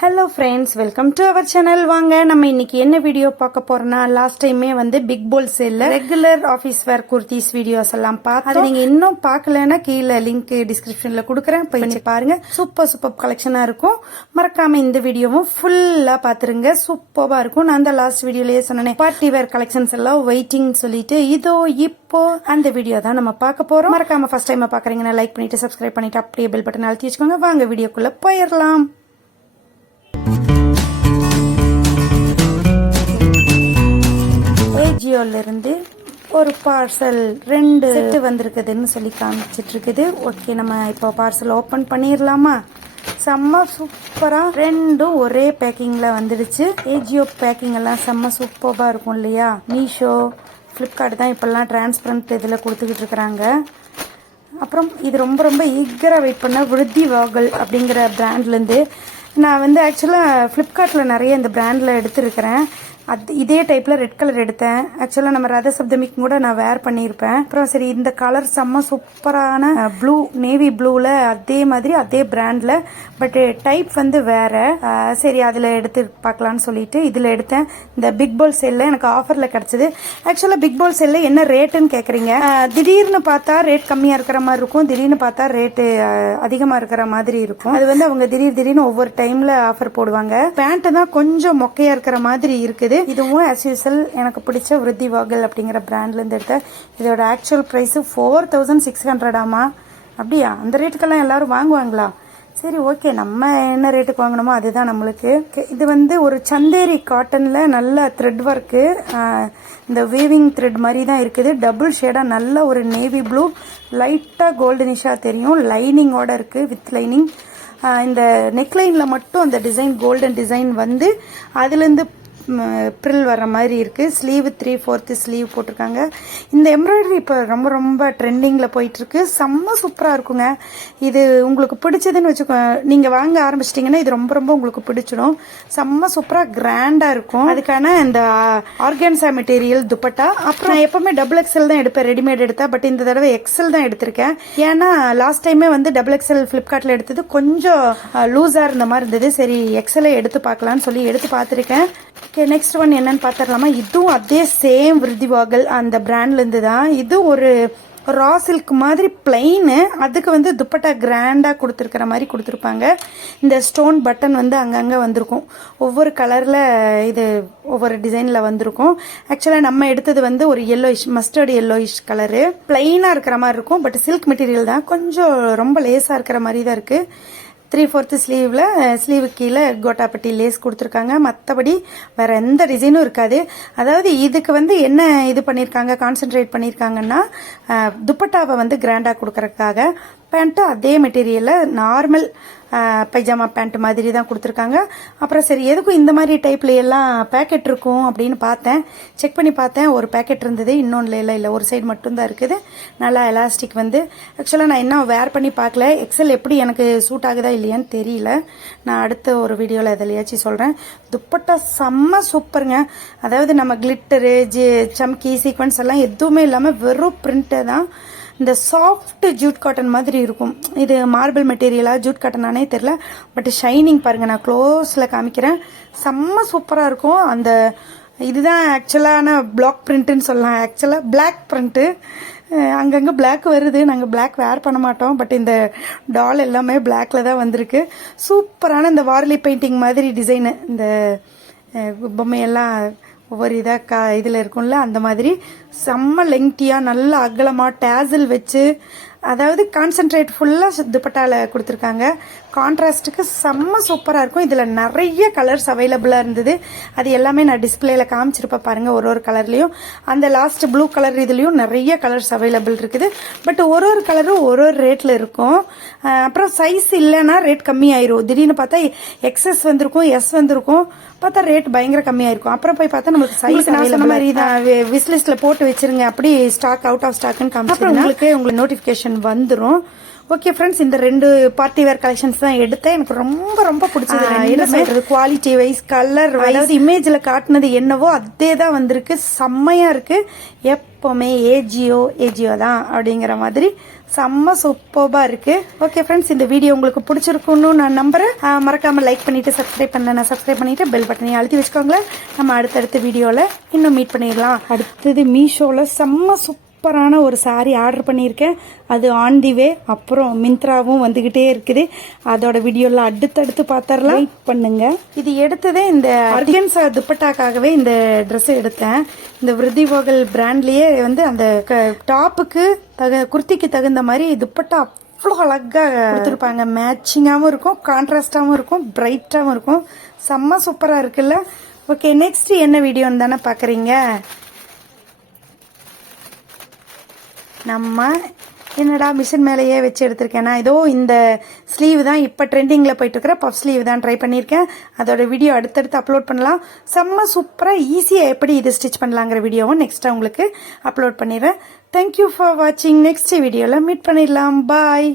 Hello friends, welcome to our channel. வாங்க நம்ம இன்னைக்கு என்ன வீடியோ பார்க்க போறோம்னா, லாஸ்ட் டைமே வந்து பிக் போல் சேல்ல regular office wear kurtis videos எல்லாம் பார்த்து நீங்க இன்னும் பார்க்கலன்னா கீழே லிங்க் டிஸ்கிரிப்ஷன்ல கொடுக்குறேன், போய் பாருங்க. சூப்பர் கலெக்ஷனா இருக்கும். மறக்காம இந்த வீடியோவும் ஃபுல்லா பாத்துருங்க, சூப்பரா இருக்கும். நான் அந்த லாஸ்ட் வீடியோலயே சொன்னேன், பார்ட்டி வேர் கலெக்ஷன்ஸ் எல்லாம் வெயிட்டிங் சொல்லிட்டு இதோ இப்போ அந்த வீடியோ தான் நம்ம பார்க்க போறோம். மறக்காம ஃபர்ஸ்ட் டைம் பாக்குறீங்கன்னா லைக் பண்ணிட்டு சப்ஸ்கிரைப் பண்ணிட்டு அப்படியே பெல் பட்டன் அழுத்தி வச்சுக்கோங்க. வாங்க வீடியோக்குள்ள போயிடலாம். ஏஜியோல இருந்து ஒரு பார்சல் 2 செட்டு வந்திருக்குதுன்னு சொல்லி காமிச்சிட்டு இருக்குது. ஓகே, நம்ம இப்போ பார்சல் ஓபன் பண்ணிடலாமா? செம்ம சூப்பரா 2 ஒரே பேக்கிங்ல வந்துடுச்சு. ஏஜியோ பேக்கிங் எல்லாம் செம்ம சூப்பரா இருக்கும் இல்லையா? மீஷோ, பிளிப்கார்ட் தான் இப்பெல்லாம் டிரான்ஸ்பரண்ட் இதில் கொடுத்துக்கிட்டு இருக்கிறாங்க. அப்புறம் இது ரொம்ப ஈகரா வெயிட் பண்ண விருத்தி வாகல் அப்படிங்கிற பிராண்ட்லேருந்து நான் வந்து ஆக்சுவலாக ஃப்ளிப்கார்ட்டில் நிறைய இந்த பிராண்டில் எடுத்துருக்கிறேன். இதே டைப்பில் ரெட் கலர் எடுத்தேன். ஆக்சுவலாக நம்ம ரத சப்தமிக்கு கூட நான் வேர் பண்ணியிருப்பேன். அப்புறம் சரி, இந்த கலர் செம்ம சூப்பரான ப்ளூ, நேவி ப்ளூவில் அதே மாதிரி அதே பிராண்டில், பட் டைப் வந்து வேற. சரி, அதில் எடுத்து பார்க்கலான்னு சொல்லிட்டு இதில் எடுத்தேன். இந்த பிக் போல் சேலில் எனக்கு ஆஃபரில் கிடச்சிது. ஆக்சுவலாக பிக் போல் சேலில் என்ன ரேட்டுன்னு கேட்குறீங்க. திடீர்னு பார்த்தா ரேட் கம்மியாக இருக்கிற மாதிரி இருக்கும், திடீர்னு பார்த்தா ரேட்டு அதிகமாக இருக்கிற மாதிரி இருக்கும். அது வந்து அவங்க திடீர்னு ஒவ்வொரு டைமில் ஆஃபர் போடுவாங்க. பேண்ட்டு தான் கொஞ்சம் மொக்கையாக இருக்கிற மாதிரி இருக்குது. இதுவும் as usual எனக்கு பிடிச்ச விருத்தி வாகல் அப்படிங்கிற பிராண்ட்ல இருந்து எடுத்த. இதோட ஆக்சுவல் பிரைஸ் 4600 ஆமா? அப்படியா? அந்த ரேட்டுக்கெல்லாம் எல்லாரும் வாங்குவாங்களா? சரி, ஓகே, நம்ம என்ன ரேட்டுக்கு வாங்கணுமோ அதுதான் நம்மளுக்கு. இது வந்து ஒரு சந்தேரி காட்டன்ல நல்ல த்ரெட் ஒர்க்கு, இந்த வீவிங் த்ரெட் மாதிரி தான் இருக்குது. டபுள் ஷேடா நல்ல ஒரு நேவி ப்ளூ, லைட்டா கோல்டனிஷா தெரியும். லைனிங்கோட இருக்கு, வித் லைனிங். இந்த நெக்லைன்ல மட்டும் அந்த டிசைன் கோல்டன் டிசைன் வந்து அதுலேருந்து ப்ரில் வர மாதிரி இருக்கு. ஸ்லீவ் 3/4 ஸ்லீவ் போட்டிருக்காங்க. இந்த எம்ப்ராய்டரி இப்போ ரொம்ப ட்ரெண்டிங்ல போயிட்டு இருக்கு. செம்ம சூப்பரா இருக்குங்க. இது உங்களுக்கு பிடிச்சதுன்னு வச்சுக்கோ, நீங்க வாங்க ஆரம்பிச்சிட்டீங்கன்னா இது ரொம்ப உங்களுக்கு பிடிச்சிடும். செம்ம சூப்பரா கிராண்டா இருக்கும். அதுக்கான இந்த ஆர்கான்சா மெட்டீரியல் துப்பட்டா. அப்புறம் நான் எப்பவுமே XXL தான் எடுப்பேன் ரெடிமேட் எடுத்தா, பட் இந்த தடவை XL தான் எடுத்திருக்கேன். ஏன்னா லாஸ்ட் டைமே வந்து XXL பிளிப்கார்ட்ல எடுத்தது கொஞ்சம் லூஸா இருந்த மாதிரி இருந்தது. சரி, XL எடுத்து பார்க்கலாம்னு சொல்லி எடுத்து பார்த்துருக்கேன். ஓகே, நெக்ஸ்ட் ஒன் என்னன்னு பார்த்துடலாமா? இதுவும் அதே சேம் விருத்தி வாகல் அந்த பிராண்ட்ல இருந்து தான். இது ஒரு ரா சில்க் மாதிரி பிளைனு, அதுக்கு வந்து துப்பட்டா கிராண்டா கொடுத்துருக்கிற மாதிரி கொடுத்துருப்பாங்க. இந்த ஸ்டோன் பட்டன் வந்து அங்கங்கே வந்திருக்கும். ஒவ்வொரு கலர்ல இது ஒவ்வொரு டிசைன்ல வந்திருக்கும். ஆக்சுவலா நம்ம எடுத்தது வந்து ஒரு எல்லோயிஷ், மஸ்டர்ட் எல்லோயிஷ் கலரு. பிளைனா இருக்கிற மாதிரி இருக்கும், பட் சில்க் மெட்டீரியல் தான். கொஞ்சம் ரொம்ப லேசா இருக்கிற மாதிரி தான் இருக்கு. 3/4 ஸ்லீவ்ல ஸ்லீவு கீழே கோட்டாப்பட்டி லேஸ் கொடுத்துருக்காங்க. மற்றபடி வேற எந்த டிசைனும் இருக்காது. அதாவது இதுக்கு வந்து என்ன இது பண்ணியிருக்காங்க, கான்சென்ட்ரேட் பண்ணியிருக்காங்கன்னா துப்பட்டாவை வந்து கிராண்டா கொடுக்கறதுக்காக. பேண்ட்டு அதே மெட்டீரியல்ல நார்மல் பைஜாமா பேண்ட் மாதிரி தான் கொடுத்துருக்காங்க. அப்புறம் சரி, எதுக்கும் இந்த மாதிரி டைப்ல எல்லாம் பேக்கெட் இருக்கும் அப்படின்னு பார்த்தேன், செக் பண்ணி பார்த்தேன். ஒரு பேக்கெட் இருந்தது, இன்னொன்னுல இல்லை, ஒரு சைடு மட்டும்தான் இருக்குது. நல்லா எலாஸ்டிக் வந்து. ஆக்சுவலாக நான் என்ன வேர் பண்ணி பார்க்கல, XL எப்படி எனக்கு சூட் ஆகுதா இல்லையான்னு தெரியல. நான் அடுத்த ஒரு வீடியோவில் எதுலையாச்சும் சொல்கிறேன். துப்பட்டா செம்ம சூப்பருங்க. அதாவது நம்ம கிளிட்டரு, சம்கி, சீக்வன்ஸ் எல்லாம் எதுவுமே இல்லாமல் வெறும் பிரிண்ட்டு தான். இந்த சாஃப்ட் ஜூட் காட்டன் மாதிரி இருக்கும். இது மார்பிள் மெட்டீரியலா ஜூட் காட்டனானே தெரியல, பட் ஷைனிங் பாருங்க, நான் க்ளோஸ்ல காமிக்கிறேன். செம்ம சூப்பரா இருக்கும். அந்த இதுதான் ஆக்சுவலான பிளாக் பிரிண்ட்னு சொல்லலாம். ஆக்சுவலா பிளாக் பிரிண்ட்டு, அங்கங்கே பிளாக் வருது. நாங்கள் பிளாக் வேர் பண்ண மாட்டோம், பட் இந்த டால் எல்லாமே பிளாக்ல தான் வந்திருக்கு. சூப்பரான இந்த வார்லி பெயிண்டிங் மாதிரி டிசைனு, இந்த பொம்மையெல்லாம் ஒவ்வொரு இதாக இதில் இருக்கும்ல அந்த மாதிரி செம்ம லெங்க்டியாக நல்ல அகலமாக டேசில் வச்சு, அதாவது கான்சென்ட்ரேட் ஃபுல்லாக துப்பட்டாவில் கொடுத்துருக்காங்க. கான்ட்ராஸ்ட்டுக்கு செம்ம சூப்பராக இருக்கும். இதில் நிறைய கலர்ஸ் அவைலபிளாக இருந்தது. அது எல்லாமே நான் டிஸ்பிளேல காமிச்சிருப்பேன் பாருங்க, ஒரு கலர்லையும். அந்த லாஸ்ட் ப்ளூ கலர் இதுலேயும் நிறைய கலர்ஸ் அவைலபிள் இருக்குது. பட் ஒரு கலரும் ஒரு ரேட்டில் இருக்கும். அப்புறம் சைஸ் இல்லைன்னா ரேட் கம்மியாயிரும். திடீர்னு பார்த்தா XS வந்திருக்கும், S வந்திருக்கும், பார்த்தா ரேட் பயங்கர கம்மியாயிருக்கும். அப்புறம் போய் பார்த்தா நமக்கு சைஸ் சொன்ன மாதிரி தான் விஸ்லிஸ்ட்ல போட்டு வச்சிருங்க, அப்படி ஸ்டாக் அவுட் ஆஃப் ஸ்டாக்னு காமிச்சு உங்களுக்கு நோட்டிபிகேஷன் வந்துடும். ஓகே ஃப்ரெண்ட்ஸ், இந்த 2 பார்ட்டி வேர் கலெக்ஷன்ஸ் தான் எடுத்தேன். எனக்கு ரொம்ப ரொம்ப பிடிச்சது. என்ன சொல்றது, குவாலிட்டி வைஸ், கலர் வைஸ், அதாவது இமேஜ்ல காட்டுனது என்னவோ அதே தான் வந்திருக்கு. செம்மையா இருக்கு. எப்பவுமே ஏஜியோ தான் அப்படிங்கிற மாதிரி செம்ம சூப்பர்பா இருக்கு. ஓகே ஃப்ரெண்ட்ஸ், இந்த வீடியோ உங்களுக்கு பிடிச்சிருக்குன்னு நான் நம்புறேன். மறக்காம லைக் பண்ணிட்டு சப்ஸ்கிரைப் பண்ணிட்டு பெல் பட்டனையும் அழுத்தி வச்சுக்கோங்களேன். நம்ம அடுத்தடுத்த வீடியோல இன்னும் மீட் பண்ணிடலாம். அடுத்தது மீஷோல செம்ம சூப்பரான ஒரு சாரி ஆர்டர் பண்ணியிருக்கேன். அது ஆன் தி வே. அப்புறம் மிந்த்ராவும் வந்துகிட்டே இருக்குது. அதோட வீடியோல அடுத்தடுத்து பார்த்தரலாம். வெயிட் பண்ணுங்க. இது எடுத்ததே இந்த ஆர்கன்ஸா துப்பட்டாக்காகவே இந்த ட்ரெஸ் எடுத்தேன். இந்த விருதி வோகல் பிராண்ட்லயே வந்து அந்த டாப்புக்கு குர்த்திக்கு தகுந்த மாதிரி துப்பட்டா அவ்வளோ அழகாக கொடுத்துருப்பாங்க. மேட்சிங்காகவும் இருக்கும், கான்ட்ராஸ்டாகவும் இருக்கும், பிரைட்டாகவும் இருக்கும். செம்ம சூப்பராக இருக்குல்ல. ஓகே, நெக்ஸ்ட் என்ன வீடியோன்னு தானே பார்க்குறீங்க. நம்ம என்னடா மிஷின் மேலேயே வச்சு எடுத்திருக்கேன்னா, இதோ இந்த ஸ்லீவ் தான் இப்போ ட்ரெண்டிங்கில் போயிட்டு இருக்கிற பஃப் ஸ்லீவ் தான் ட்ரை பண்ணியிருக்கேன். அதோட வீடியோ அடுத்தடுத்து அப்லோட் பண்ணலாம். செம்ம சூப்பராக ஈஸியாக எப்படி இது ஸ்டிச் பண்ணலாங்கிற வீடியோவும் நெக்ஸ்ட்டாக உங்களுக்கு அப்லோட் பண்ணிடுறேன். தேங்க்யூ ஃபார் வாட்சிங். நெக்ஸ்ட் வீடியோவில் மீட் பண்ணிடலாம். பாய்.